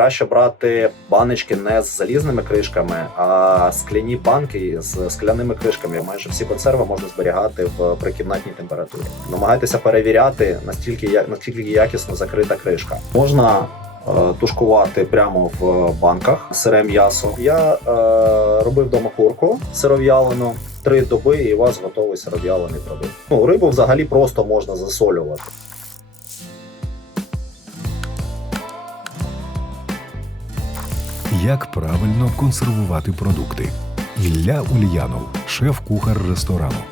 краще брати баночки не з залізними кришками, а скляні банки з скляними кришками. Майже всі консерви можна зберігати в прикімнатній температурі. Намагайтеся перевіряти настільки наскільки якісно закрита кришка. Можна е, тушкувати прямо в банках сире м'ясо. Я е, робив вдома курку сиров'ялену. Три доби і у вас готовий сиров'ялений продукт. Ну, рибу взагалі просто можна засолювати. Як правильно консервувати продукти? Ілля Ульянов, шеф-кухар ресторану.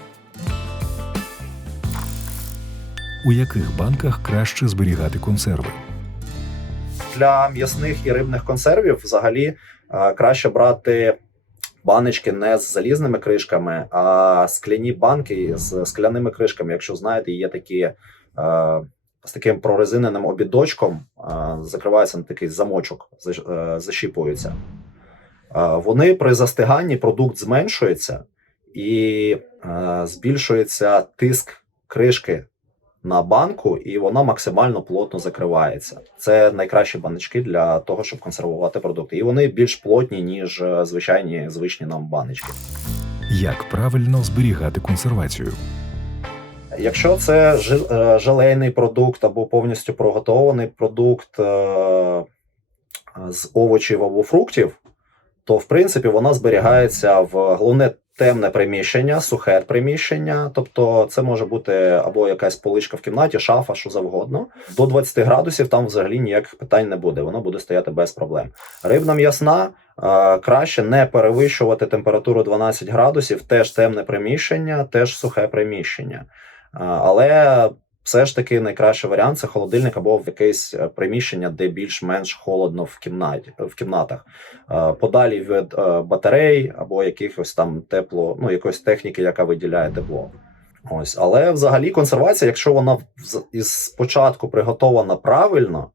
У яких банках краще зберігати консерви? для м'ясних і рибних консервів взагалі е, краще брати баночки не з залізними кришками, а скляні банки з скляними кришками. Якщо знаєте, є такі е, з таким прорезиненим обідочком, закривається на такий замочок, е, защіпується. Вони при застиганні продукт зменшується і е, збільшується тиск кришки на банку, і вона максимально плотно закривається. Це найкращі баночки для того, щоб консервувати продукти. І вони більш плотні, ніж е, звичайні звичні нам баночки. Як правильно зберігати консервацію? Якщо це е, желейний продукт або повністю приготований продукт е, з овочів або фруктів, то в принципі вона зберігається в головне темне приміщення, сухе приміщення. Тобто, це може бути або якась поличка в кімнаті, шафа, що завгодно. До 20 градусів там взагалі ніяких питань не буде. Воно буде стояти без проблем. Рибна м'ясна е, краще не перевищувати температуру 12 градусів, теж темне приміщення, теж сухе приміщення. Але все ж таки найкращий варіант це холодильник або в якесь е, приміщення, де більш-менш холодно в кімнаті в кімнатах, подалі від е, батарей або якихось там тепло, ну якоїсь техніки, яка виділяє тепло. Ось, але взагалі консервація, якщо вона спочатку приготована правильно,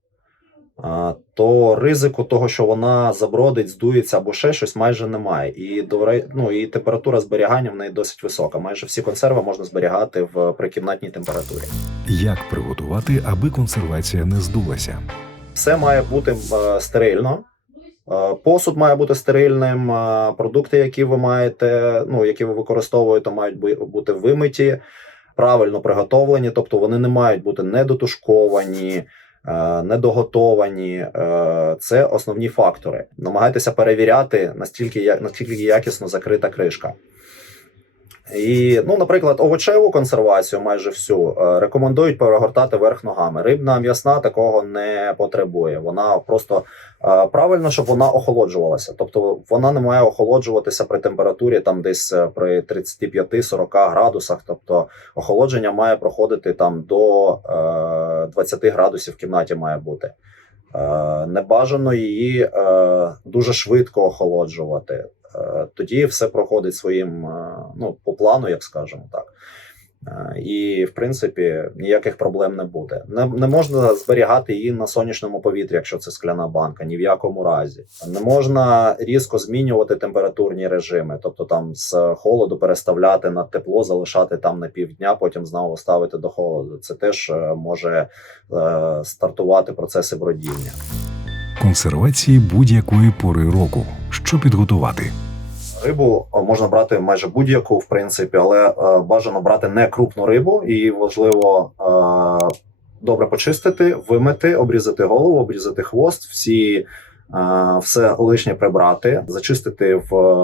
то ризику того, що вона забродить, здується або ще щось, майже немає. І ну, і температура зберігання в неї досить висока. Майже всі консерви можна зберігати в прикімнатній температурі. Як приготувати, аби консервація не здулася? Все має бути е, стерильно. Е, Посуд має бути стерильним. е, Продукти, які ви маєте, ну які ви використовуєте, мають бу- бути вимиті, правильно приготовлені, тобто вони не мають бути недотушковані, недоготовані. Е, Це основні фактори. Намагайтеся перевіряти, настільки наскільки якісно закрита кришка. І, ну, наприклад, овочеву консервацію майже всю е, рекомендують перегортати верх ногами. Рибна м'ясна такого не потребує. Вона просто е, правильно, щоб вона охолоджувалася. Тобто вона не має охолоджуватися при температурі там десь е, при 35-40 градусах. Тобто охолодження має проходити там до е, 20 градусів в кімнаті має бути. Не бажано її дуже швидко охолоджувати. Е, Тоді все проходить своїм е, ну, по плану, як скажемо так. Е, І, в принципі, ніяких проблем не буде. Не, не можна зберігати її на сонячному повітрі, якщо це скляна банка, ні в якому разі. Не можна різко змінювати температурні режими, тобто там з холоду переставляти на тепло, залишати там на півдня, потім знову ставити до холоду. Це теж може е, стартувати процеси бродіння. Консервації будь-якої пори року. Що підготувати? Рибу е, можна брати майже будь-яку, в принципі, але е, бажано брати не крупну рибу, і важливо е, добре почистити, вимити, обрізати голову, обрізати хвост, всі. Все лишнє прибрати, зачистити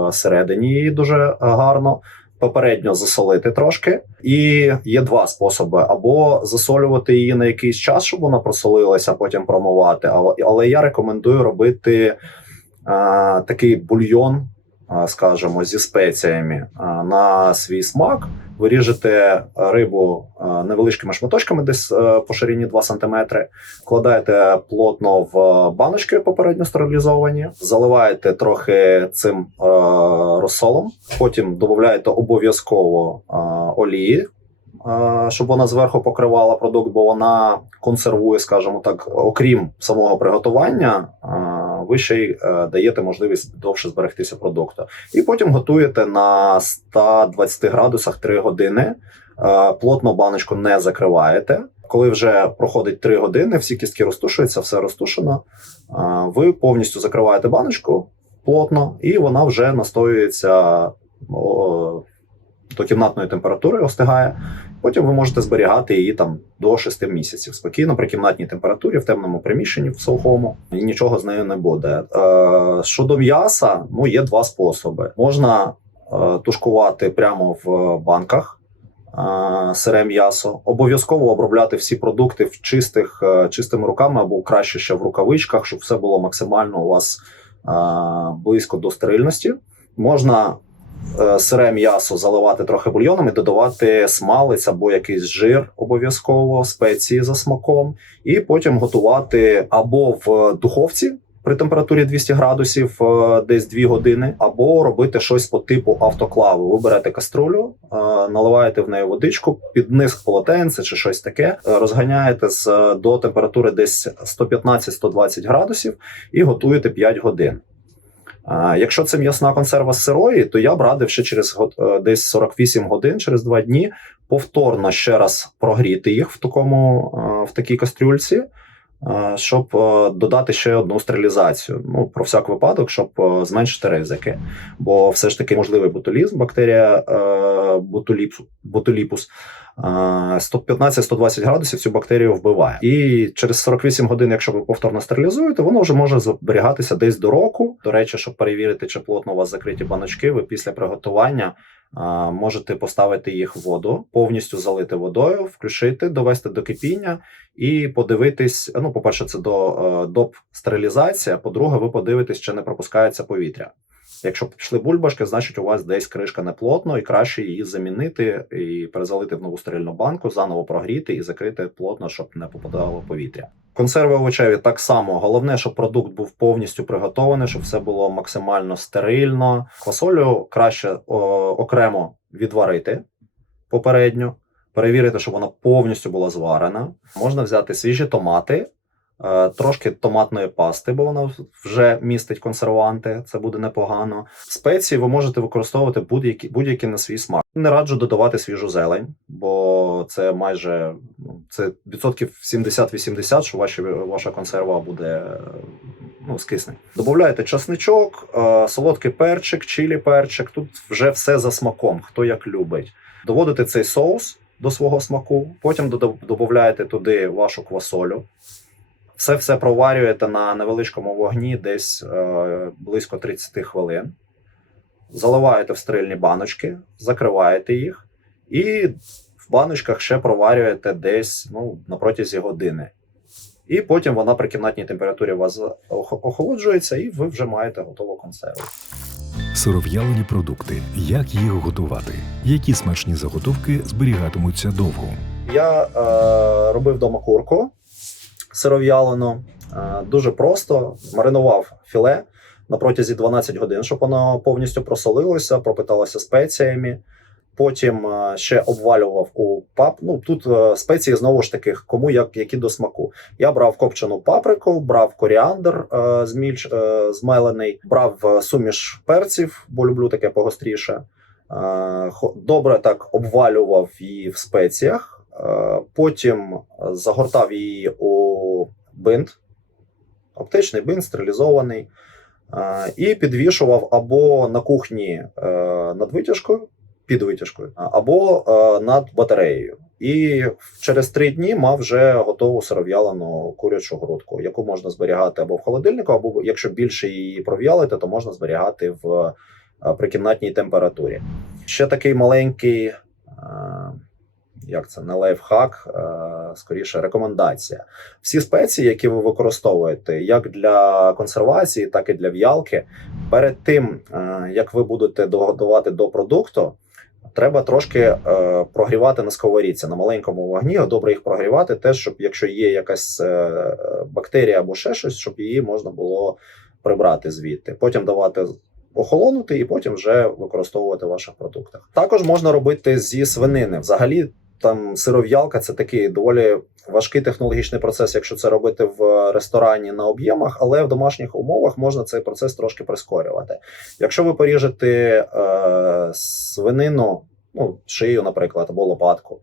всередині її дуже гарно, попередньо засолити трошки. І є два способи: або засолювати її на якийсь час, щоб вона просолилася, а потім промивати. Але я рекомендую робити такий бульйон скажімо, зі спеціями на свій смак. Ви ріжете рибу невеличкими шматочками, десь е, по ширині 2 см, вкладаєте плотно в баночки попередньо стерилізовані, заливаєте трохи цим е, розсолом, потім додаєте обов'язково олії. Щоб вона зверху покривала продукт, бо вона консервує, скажімо так, окрім самого приготування, ви ще й е, даєте можливість довше зберегтися продукту. І потім готуєте на 120 градусах 3 години. Е, Плотно баночку не закриваєте. Коли вже проходить 3 години, всі кістки розтушуються, все розтушено. Ви повністю закриваєте баночку плотно, і вона вже настоюється до кімнатної температури, остигає. Потім ви можете зберігати її там до 6 місяців спокійно при кімнатній температурі, в темному приміщенні, в сухому, і нічого з нею не буде. Е, щодо м'яса, ну є два способи: можна е, тушкувати прямо в банках. е, Сире м'ясо обов'язково обробляти всі продукти в чистих е, чистими руками або краще ще в рукавичках, щоб все було максимально у вас е, близько до стерильності. Можна сире м'ясо заливати трохи бульйоном і додавати смалець або якийсь жир обов'язково, спеції за смаком, і потім готувати або в духовці. При температурі 200 градусів е, десь 2 години, або робити щось по типу автоклаву. Ви берете каструлю, е, наливаєте в неї водичку, під низ полотенце чи щось таке, е, розганяєте з е, до температури десь 115-120 градусів і готуєте 5 годин. Якщо це м'ясна консерва з сирої, то я б радив ще через е, десь 48 годин, через 2 дні, повторно ще раз прогріти їх в такому е, в такій кастрюльці, е, щоб додати ще одну стерилізацію. Ну про всяк випадок, щоб зменшити ризики. Бо все ж таки можливий ботулізм, бактерія ботуліпус. Е, 115-120 градусів цю бактерію вбиває. І через 48 годин, якщо ви повторно стерилізуєте, воно вже може зберігатися десь до року. До речі, щоб перевірити, чи плотно у вас закриті баночки, ви після приготування можете поставити їх в воду, повністю залити водою, включити, довести до кипіння і подивитись. Ну, по-перше, це до е, доп стерилізація. По-друге, ви подивитесь, чи не пропускається повітря. Якщо пішли бульбашки, значить у вас десь кришка неплотно, і краще її замінити і перезалити в нову стерильну банку, заново прогріти і закрити плотно, щоб не попадало повітря. Консерви овочеві так само. Головне, щоб продукт був повністю приготований, щоб все було максимально стерильно. Квасолю краще о, окремо відварити попередньо, перевірити, щоб вона повністю була зварена. Можна взяти свіжі томати. Е, Трошки томатної пасти, бо вона вже містить консерванти, це буде непогано. Спеції ви можете використовувати будь-які будь-які на свій смак. Не раджу додавати свіжу зелень, бо це майже ну, це відсотків 70-80, що ваші, ваша консерва буде ну, скисне. Додаєте часничок, е, солодкий перчик, чилі перчик. Тут вже все за смаком, хто як любить. Доводите цей соус до свого смаку, потім додаєте туди вашу квасолю. Все все проварюєте на невеличкому вогні десь е, близько 30 хвилин. Заливаєте в стерильні баночки, закриваєте їх, і в баночках ще проварюєте десь ну, на протязі години. І потім вона при кімнатній температурі у вас охолоджується, і ви вже маєте готову консерву. Сиров'ялені продукти. Як їх готувати? Які смачні заготовки зберігатимуться довго? Я е, робив вдома курку сиров'ялену. Е, дуже просто маринував філе на протязі 12 годин, щоб воно повністю просолилося, пропиталося спеціями. Потім е, ще обвалював у пап. Ну тут е, спеції знову ж таки, кому як які до смаку. Я брав копчену паприку, брав коріандр е, змільч, е, змелений, брав е, суміш перців, бо люблю таке погостріше. Е, Добре так обвалював її в спеціях. Потім загортав її у бинт, оптичний бинт, стерилізований, е, і підвішував або на кухні е, над витяжкою, під витяжкою, або е, над батареєю. І через три дні мав вже готову сиров'ялену курячу грудку, яку можна зберігати або в холодильнику, або якщо більше її пров'ялити, то можна зберігати в е, при кімнатній температурі. Ще такий маленький. Як це не лайфхак, е, скоріше рекомендація. Всі спеції, які ви використовуєте, як для консервації, так і для в'ялки, перед тим е, як ви будете догодувати до продукту, треба трошки е, прогрівати на сковорідці на маленькому вогні. Добре їх прогрівати, теж щоб якщо є якась е, бактерія або ще щось, щоб її можна було прибрати звідти. Потім давати охолонути і потім вже використовувати в ваших продуктах. Також можна робити зі свинини. Взагалі, там сиров'ялка це такий доволі важкий технологічний процес, якщо це робити в ресторані на об'ємах, але в домашніх умовах можна цей процес трошки прискорювати. Якщо ви поріжете е, свинину, ну шию, наприклад, або лопатку.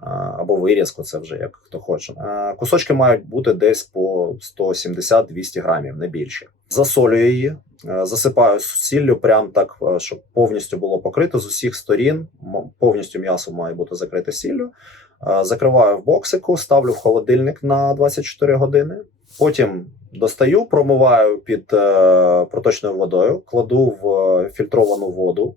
а, або вирізку, це вже як хто хоче. А, Кусочки мають бути десь по 170-200 грамів, не більше. Засолюю її, е, засипаю сіллю, прям так, е, щоб повністю було покрито з усіх сторін. Повністю м'ясо має бути закрите сіллю. Е, Закриваю в боксику, ставлю в холодильник на 24 години. Потім достаю, промиваю під е, проточною водою, кладу в е, фільтровану воду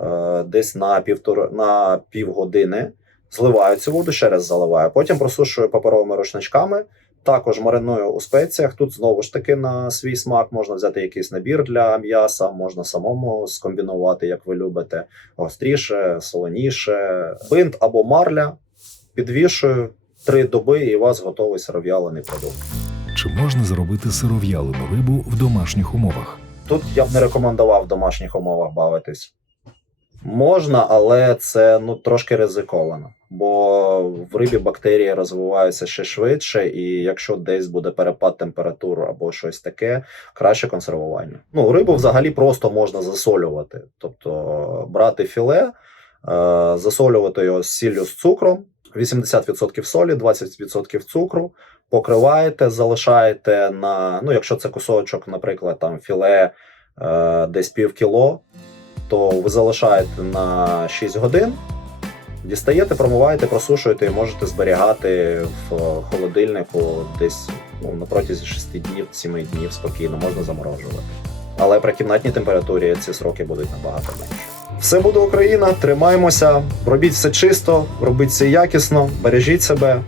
е, десь на півтора на півгодини. Зливаю цю воду, ще раз заливаю. Потім просушую паперовими рушничками. Також мариную у спеціях. Тут знову ж таки на свій смак можна взяти якийсь набір для м'яса, можна самому скомбінувати, як ви любите. Гостріше, солоніше, бинт або марля. Підвішую три доби, і у вас готовий сиров'ялений продукт. Чи можна зробити сиров'ялену рибу в домашніх умовах? Тут я б не рекомендував в домашніх умовах бавитись. Можна, але це ну трошки ризиковано, бо в рибі бактерії розвиваються ще швидше, і якщо десь буде перепад температур або щось таке, краще консервування. Ну, рибу взагалі просто можна засолювати, тобто брати філе, е, засолювати його з сіллю з цукром, 80% солі, 20% цукру. Покриваєте, залишаєте на ну, якщо це кусочок, наприклад, там філе е, десь пів кіло, то ви залишаєте на 6 годин, дістаєте, промиваєте, просушуєте і можете зберігати в холодильнику десь ну, на протязі 6 днів, 7 днів спокійно, можна заморожувати. Але при кімнатній температурі ці сроки будуть набагато менше. Все буде Україна, тримаємося, робіть все чисто, робіть все якісно, бережіть себе.